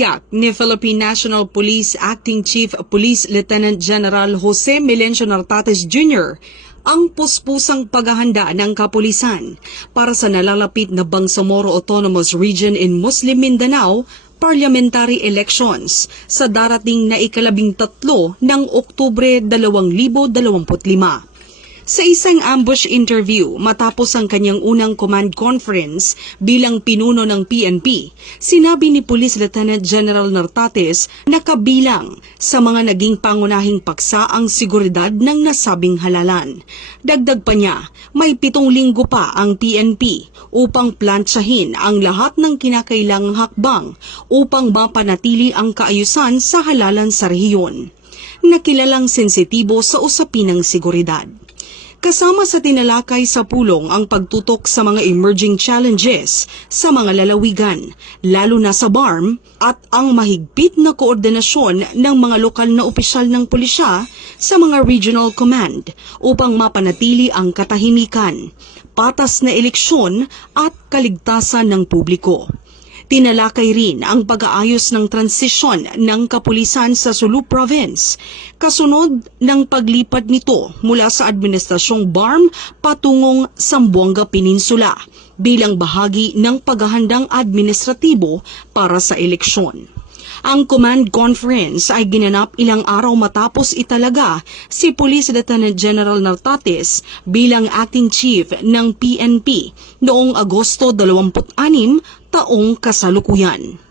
Tiniyak ni Philippine National Police Acting Chief Police Lieutenant General Jose Melencio Nartates Jr. ang puspusang paghahanda ng kapulisan para sa nalalapit na Bangsamoro Autonomous Region in Muslim Mindanao parliamentary elections sa darating na ika-13 ng Oktubre 2025. Sa isang ambush interview matapos ang kanyang unang command conference bilang pinuno ng PNP, sinabi ni Police Lieutenant General Nartates na kabilang sa mga naging pangunahing paksa ang seguridad ng nasabing halalan. Dagdag pa niya, may 7 linggo pa ang PNP upang plantsahin ang lahat ng kinakailangang hakbang upang mapanatili ang kaayusan sa halalan sa rehiyon, na kilalang sensitibo sa usapin ng seguridad. Kasama sa tinalakay sa pulong ang pagtutok sa mga emerging challenges sa mga lalawigan, lalo na sa BARM, at ang mahigpit na koordinasyon ng mga lokal na opisyal ng pulisya sa mga regional command upang mapanatili ang katahimikan, patas na eleksyon at kaligtasan ng publiko. Tinalakay rin ang pag-aayos ng transisyon ng kapulisan sa Sulu Province, kasunod ng paglipat nito mula sa administrasyong BARM patungong Zamboanga Peninsula bilang bahagi ng paghahandang administratibo para sa eleksyon. Ang command conference ay ginanap ilang araw matapos italaga si Police Lieutenant General Nartates bilang acting chief ng PNP noong Agosto 26 taong kasalukuyan.